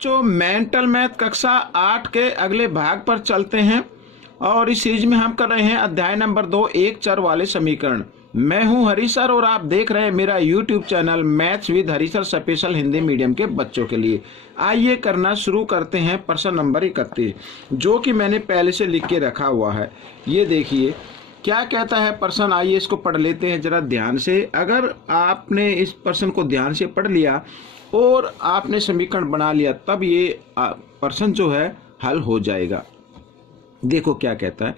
जो mental math कक्षा 8 के अगले भाग पर चलते हैं और इस सीरीज में हम कर रहे हैं अध्याय नंबर 2 एक चर वाले समीकरण। मैं हूं हरी सर और आप देख रहे हैं मेरा YouTube channel maths with Hari sir special Hindi medium के बच्चों के लिए। आइए करना शुरू करते हैं प्रश्न नंबर 31 जो कि मैंने पहले से लिख के रखा हुआ है। ये देखिए क्या कहता है प्रश्न, आइए इसको पढ़ लेते हैं जरा ध्यान से। अगर आपने इस प्रश्न को ध्यान से पढ़ लिया और आपने समीकरण बना लिया तब ये प्रश्न जो है हल हो जाएगा। देखो क्या कहता है,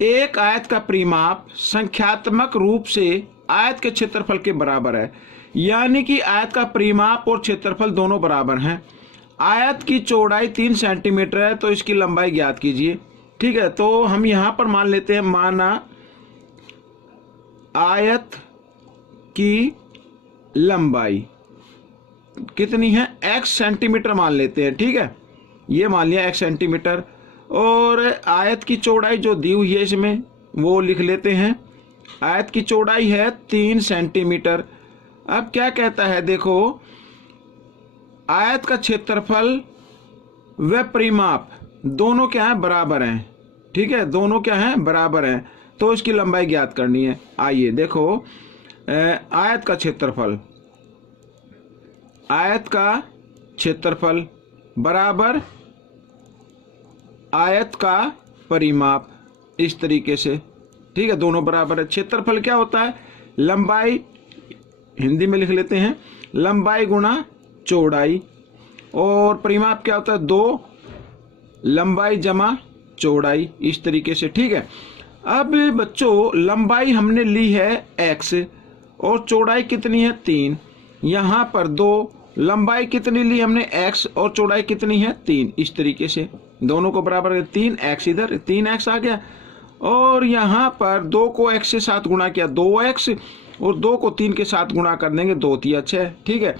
एक आयत का परिमाप संख्यात्मक रूप से आयत के क्षेत्रफल के बराबर है, यानी कि आयत का परिमाप और क्षेत्रफल दोनों बराबर हैं। आयत की चौड़ाई 3 सेंटीमीटर है तो इसकी लंबाई ज्ञात कीजिए। ठीक है, तो हम यहां पर मान लेते हैं, माना आयत की लंबाई कितनी है, x सेंटीमीटर मान लेते हैं। ठीक है, ये मान लिया x सेंटीमीटर और आयत की चौड़ाई जो दी हुई है इसमें वो लिख लेते हैं। आयत की चौड़ाई है 3 सेंटीमीटर। अब क्या कहता है, देखो आयत का क्षेत्रफल व परिमाप दोनों क्या है, बराबर हैं। ठीक है, दोनों क्या हैं, बराबर हैं, तो इसकी लंबाई ज्ञात करनी है। आइए देखो, आयत का क्षेत्रफल, आयत का क्षेत्रफल बराबर आयत का परिमाप, इस तरीके से। ठीक है, दोनों बराबर है। क्षेत्रफल क्या होता है, लंबाई, हिंदी में लिख लेते हैं लंबाई गुणा चौड़ाई, और परिमाप क्या होता है, 2 लंबाई जमा चौड़ाई, इस तरीके से। ठीक है, अब बच्चों लंबाई हमने ली है x और चौड़ाई कितनी है 3, यहाँ पर 2, लंबाई कितनी ली हमने x और चौड़ाई कितनी है 3, इस तरीके से दोनों को बराबर 3x, इधर 3x आ गया और यहाँ पर 2 को x से 7 गुणा किया 2x और 2 को 3 के साथ गुणा कर देंगे 2 3 6। ठीक है,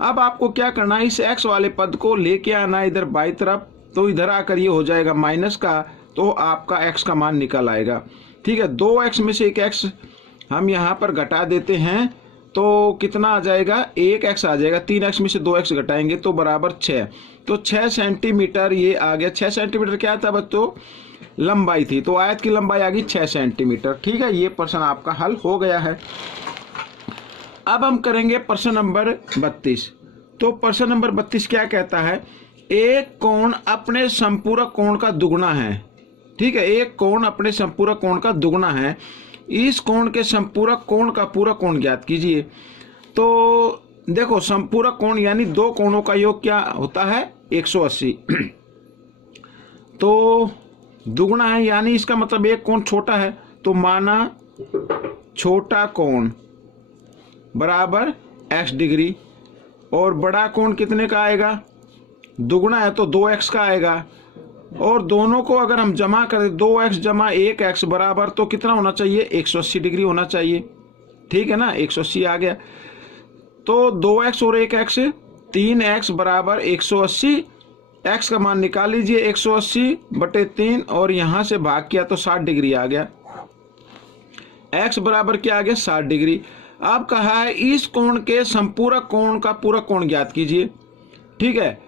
अब आपको क्या करना है, इस x वाले पद को लेके आना इधर बाई तरफ, तो इधर आकर ये हो जाएगा माइनस का, तो आपका x का मान निकल आएगा। ठीक है, 2x में से एक x हम यहाँ पर घटा देते हैं तो कितना आ जाएगा, 1x आ जाएगा। 3x में से 2x घटाएंगे तो बराबर 6, तो 6 सेंटीमीटर ये आ गया। 6 सेंटीमीटर क्या था बच्चों, लंबाई थी, तो आयत की लंबाई आ गई 6 सेंटीमीटर। ठीक है, ये प्रश्न आपका हल हो गया है। अब हम करेंगे प्रश्न नंबर 32। तो प्रश्न नंबर 32 क्या कहता है, एक कोण अपने संपूरक कोण का दुगुना है। ठीक है, एक कोण अपने संपूरक कोण का दुगुना है, इस कोण के संपूरक कोण का पूरक कोण ज्ञात कीजिए। तो देखो संपूरक कोण यानी 2 कोणों का योग क्या होता है, 180। तो दुगुना है यानी इसका मतलब एक कोण छोटा है, तो माना छोटा कोण बराबर x डिग्री, और बड़ा कोण कितने का आएगा, दुगुना है तो 2x का आएगा, और दोनों को अगर हम जमा करें 2x जमा 1x बराबर तो कितना होना चाहिए, 180 डिग्री होना चाहिए। ठीक है ना, 180 आ गया, तो 2x और 1x 3x बराबर 180। x का मान निकाल लीजिए, 180 बटे 3 और यहाँ से भाग किया तो 60 डिग्री आ गया। x बराबर क्या आ गया, 60 डिग्री। अब कहा है इस कोण के संपूरक कोण का पूरक कोण ज्ञात कीजिए। ठीक है,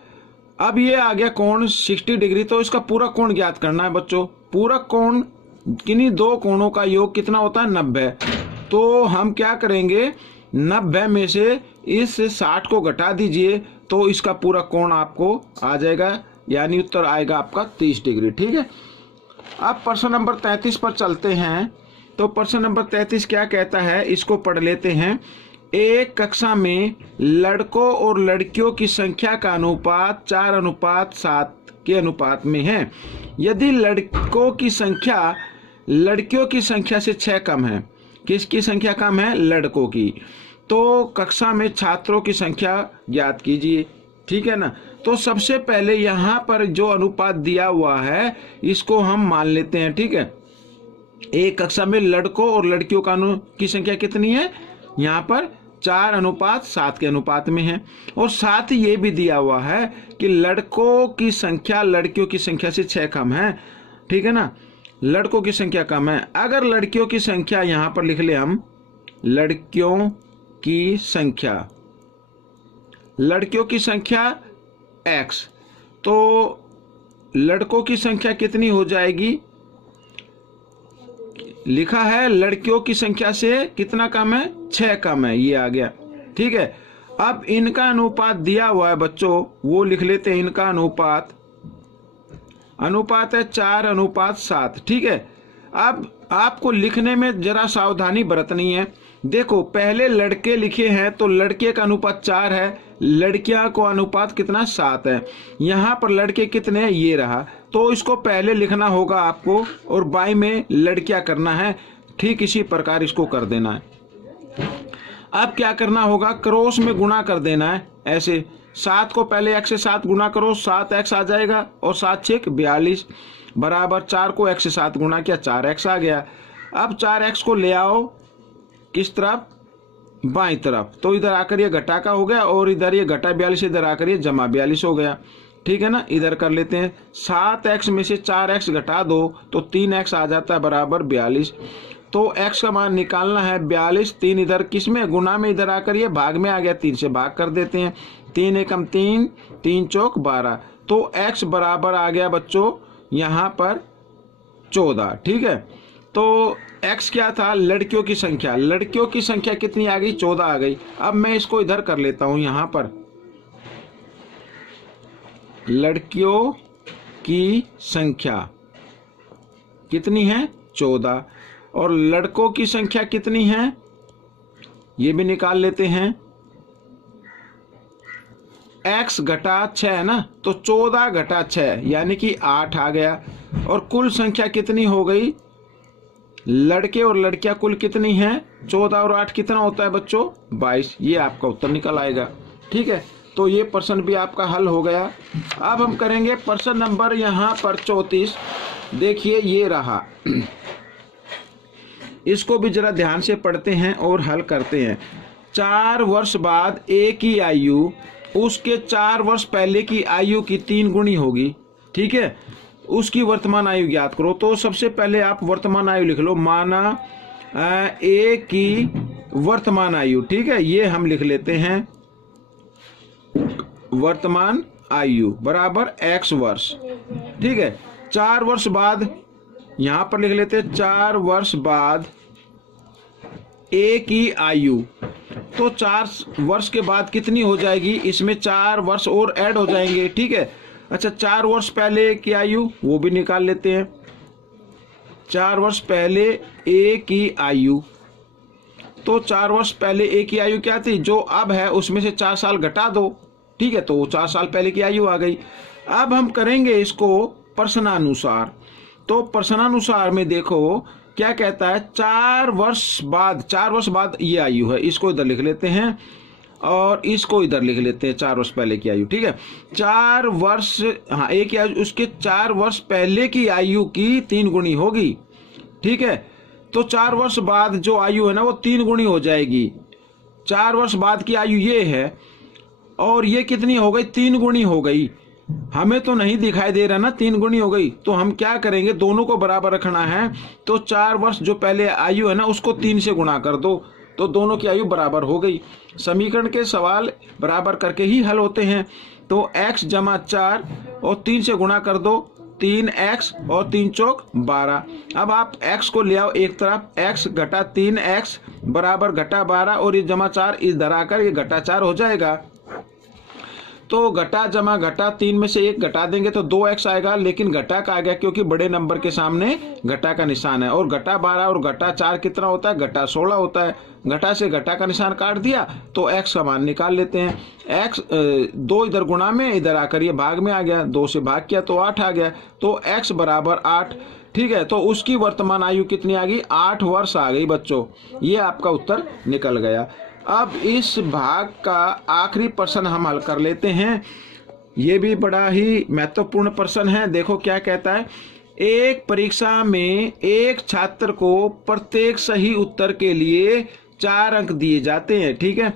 अब ये आ गया कोण 60 डिग्री, तो इसका पूरक कोण ज्ञात करना है बच्चों। पूरक कोण किन्हीं 2 कोणों का योग कितना होता है, 90। तो हम क्या करेंगे, 90 में से इस 60 को घटा दीजिए तो इसका पूरक कोण आपको आ जाएगा, यानी उत्तर आएगा आपका 30 डिग्री। ठीक है, अब प्रश्न नंबर 33 पर चलते हैं। तो प्रश्न नंबर 33 क्या कहता है, इसको पढ़ लेते हैं। एक कक्षा में लड़कों और लड़कियों की संख्या का अनुपात 4:7 के अनुपात में है। यदि लड़कों की संख्या लड़कियों की संख्या से 6 कम है, किसकी संख्या कम है, लड़कों की, तो कक्षा में छात्रों की संख्या ज्ञात कीजिए। ठीक है ना, तो सबसे पहले यहाँ पर जो अनुपात दिया हुआ है इसको हम मान लेते हैं। ठीक है, एक कक्षा में लड़कों और लड़कियों की संख्या कितनी है, यहाँ पर 4:7 के अनुपात में है, और साथ ही ये भी दिया हुआ है कि लड़कों की संख्या लड़कियों की संख्या से 6 कम है। ठीक है ना, लड़कों की संख्या कम है। अगर लड़कियों की संख्या यहाँ पर लिख ले हम, लड़कियों की संख्या x। तो लड़कों की संख्या कितनी हो जाएगी, लिखा है लड़कियों की संख्या से कितना कम है, 6 कम है, ये आ गया। ठीक है, अब इनका अनुपात दिया हुआ है बच्चों, वो लिख लेते हैं। इनका अनुपात है 4:7। ठीक है, अब आपको लिखने में जरा सावधानी बरतनी है। देखो पहले लड़के लिखे हैं तो लड़के का अनुपात 4 है, लड़कियां को अनुपात कितना 7 है। यहाँ पर लड़के कितने हैं, ये रहा, तो इसको पहले लिखना होगा आपको और बाई में लड़कियां करना है। ठीक इसी प्रकार इसको कर देना है। अब क्या करना होगा, क्रॉस में गुणा कर देना है ऐसे। 7 को पहले x से 7 गुणा करो, 7x आ जाएगा और 7 6 42 बराबर 4 को x से 7 गुणा किया, 4x आ गया। अब 4x को ले आओ किस तरफ, बाईं तरफ, तो इधर आकर ये घटा का हो गया और इधर ये घटा 42, इधर आकर ये जमा 42 हो गया। ठीक है ना, इधर कर लेते हैं। 7x में से 4x घटा दो तो 3x आ जाता है बराबर 42। तो x का मान निकालना है 42। 3 इधर किस में, गुना में, इधर आकर ये भाग में आ गया, 3 से भाग कर देते हैं। 3 एकम 3, 3 चौक 12, तो x बराबर आ गया बच्चों यहाँ पर 14। ठीक है, तो x क्या था, लड़कियों की संख्या। लड़कियों की संख्या कितनी आ गई, 14 आ गई। अब मैं इसको इधर कर लेता हूं, यहाँ पर लड़कियों की संख्या कितनी है, 14, और लड़कों की संख्या कितनी है, ये भी निकाल लेते हैं। x घटा 6 है ना, तो 14 घटा 6 यानी कि 8 आ गया। और कुल संख्या कितनी हो गई, लड़के और लड़कियां कुल कितनी हैं, 14 और 8 कितना होता है बच्चों, 22। ये आपका उत्तर निकल आएगा। ठीक है, तो ये प्रश्न भी आपका हल हो गया। अब हम करेंगे प्रश्न नंबर यहाँ पर 34। देखिए ये रहा, इसको भी जरा ध्यान से पढ़ते हैं और हल करते हैं। 4 वर्ष बाद a की आयु उसके 4 वर्ष पहले की आयु की 3 गुनी होगी। ठीक है, उसकी वर्तमान आयु ज्ञात करो। तो सबसे पहले आप वर्तमान आयु लिख लो, माना a की वर्तमान आयु। ठीक है, ये हम लिख लेते हैं, वर्तमान आयु बराबर x वर्ष। ठीक है, 4 वर्ष बाद यहां पर लिख लेते हैं 4 वर्ष बाद a की आयु। तो 4 वर्ष के बाद कितनी हो जाएगी, इसमें 4 वर्ष और ऐड हो जाएंगे। ठीक है, अच्छा 4 वर्ष पहले की आयु वो भी निकाल लेते हैं। 4 वर्ष पहले a की आयु, तो 4 वर्ष पहले a की आयु क्या थी, जो अब है उसमें से 4 साल घटा दो। ठीक है, तो 4 साल पहले की आयु आ गई। अब हम करेंगे इसको प्रश्नानुसार। तो प्रश्नानुसार में देखो क्या कहता है, 4 वर्ष बाद ये आयु है, इसको इधर लिख लेते हैं और इसको इधर लिख लेते हैं, 4 वर्ष पहले की आयु। ठीक है, 4 वर्ष, हाँ एक की आयु उसके 4 वर्ष पहले की आयु की 3 गुनी होगी। ठीक है, तो 4 वर्ष बाद जो आयु है ना वो 3 गुनी हो जाएगी। 4 वर्ष बाद की आयु ये है और ये कितनी हो गई, 3 गुनी हो गई। हमें तो नहीं दिखाई दे रहा ना 3 गुनी हो गई, तो हम क्या करेंगे, दोनों को बराबर रखना है। तो 4 वर्ष जो पहले आयु है ना उसको 3 से गुणा कर दो, तो दोनों की आयु बराबर हो गई। समीकरण के सवाल बराबर करके ही हल होते हैं। तो x जमा 4 और 3 से गुणा कर दो, 3x और 3 चौक 12। अब आप x को ले आओ एक तरफ, x घटा 3x बराबर घटा 12 और ये जमा 4 इधर आकर ये घटा 4 हो जाएगा। तो घटा जमा घटा 3 में से 1 घटा देंगे तो 2x आएगा, लेकिन घटा का आ गया क्योंकि बड़े नंबर के सामने घटा का निशान है। और घटा 12 और घटा 4 कितना होता है, घटा 16 होता है। घटा से घटा का निशान काट दिया तो x का मान निकाल लेते हैं। x 2 इधर गुणा में, इधर आकर ये भाग में आ गया, 2 से भाग किया तो 8 आ गया, तो x बराबर 8। ठीक है, तो उसकी वर्तमान आयु कितनी आ गई, 8 वर्ष आ गई बच्चों। ये आपका उत्तर निकल गया। अब इस भाग का आखिरी प्रश्न हम हल कर लेते हैं। ये भी बड़ा ही महत्वपूर्ण प्रश्न है। देखो क्या कहता है, एक परीक्षा में एक छात्र को प्रत्येक सही उत्तर के लिए 4 अंक दिए जाते हैं। ठीक है,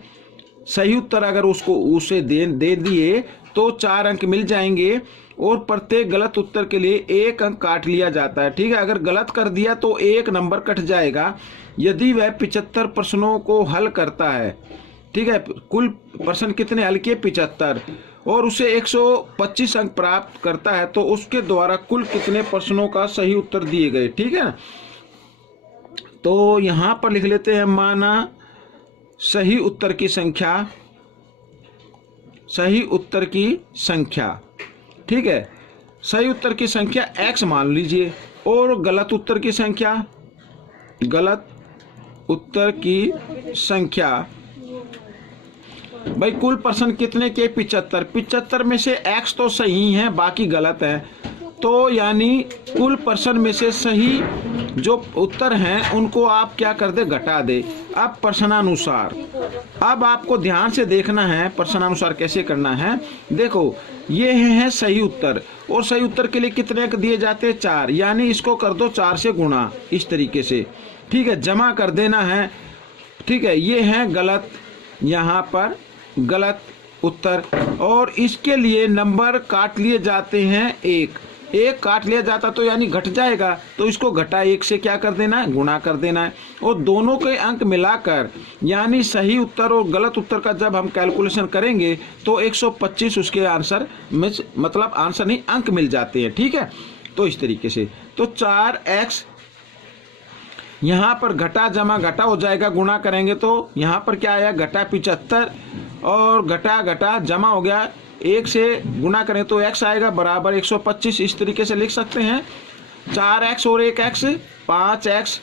सही उत्तर अगर उसे दे दिए तो 4 अंक मिल जाएंगे और प्रत्येक गलत उत्तर के लिए 1 अंक काट लिया जाता है। ठीक है, अगर गलत कर दिया तो 1 नंबर कट जाएगा यदि वह 75 प्रश्नों को हल करता है। ठीक है, कुल प्रश्न कितने हल किए, 75, और उसे 125 अंक प्राप्त करता है तो उसके द्वारा कुल कितने प्रश्नों का सही उत्तर दिए गए। ठीक है, तो यहां पर लिख लेते हैं, माना सही उत्तर की संख्या, ठीक है, सही उत्तर की संख्या x मान लीजिए और गलत उत्तर की संख्या भाई कुल प्रश्न कितने के 75 में से x तो सही है बाकी गलत है, तो यानी कुल प्रश्न में से सही जो उत्तर हैं उनको आप क्या कर दे, घटा दे। अब प्रश्नानुसार, अब आपको ध्यान से देखना है प्रश्नानुसार कैसे करना है। देखो ये है सही उत्तर, और सही उत्तर के लिए कितने दिए जाते हैं, 4, यानी इसको कर दो 4 से गुणा, इस तरीके से। ठीक है, जमा कर देना है। ठीक है, ये है गलत, यहाँ पर गलत उत्तर, और इसके लिए नंबर काट लिए जाते हैं, एक काट लिया जाता तो यानी घट जाएगा, तो इसको घटा 1 से क्या कर देना है, गुणा कर देना है। और दोनों के अंक मिलाकर यानी सही उत्तर और गलत उत्तर का जब हम कैलकुलेशन करेंगे तो 125 उसके आंसर में, मतलब आंसर नहीं, अंक मिल जाते हैं। ठीक है, तो इस तरीके से तो 4x यहाँ पर घटा जमा घटा हो जाएगा, गुणा करेंगे तो यहाँ पर क्या आया, घटा 75 और घटा जमा हो गया, 1 से गुणा करें तो x आएगा बराबर 125। इस तरीके से लिख सकते हैं 4x और 1x 5x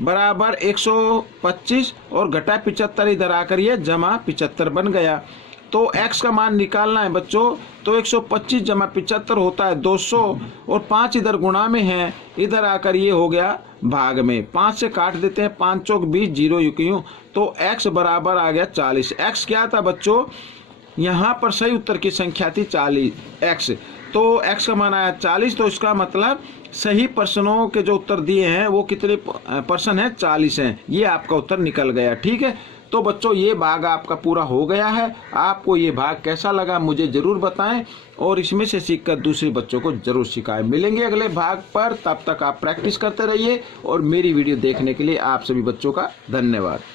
बराबर 125 और घटा 75 इधर आकर ये जमा 75 बन गया। तो x का मान निकालना है बच्चों, तो 125 जमा 75 होता है 200 और 5 इधर गुणा में है, इधर आकर ये हो गया भाग में, 5 से काट देते हैं, 5 चौक 20, 0 यूं, तो x बराबर आ गया 40। x क्या था बच्चों, यहाँ पर सही उत्तर की संख्या थी 40x, तो x का मान आया 40, तो इसका मतलब सही प्रश्नों के जो उत्तर दिए हैं वो कितने प्रश्न हैं, 40 हैं। ये आपका उत्तर निकल गया। ठीक है, तो बच्चों ये भाग आपका पूरा हो गया है। आपको ये भाग कैसा लगा मुझे ज़रूर बताएं, और इसमें से सीखकर दूसरे बच्चों को ज़रूर सिखाएं। मिलेंगे अगले भाग पर, तब तक आप प्रैक्टिस करते रहिए, और मेरी वीडियो देखने के लिए आप सभी बच्चों का धन्यवाद।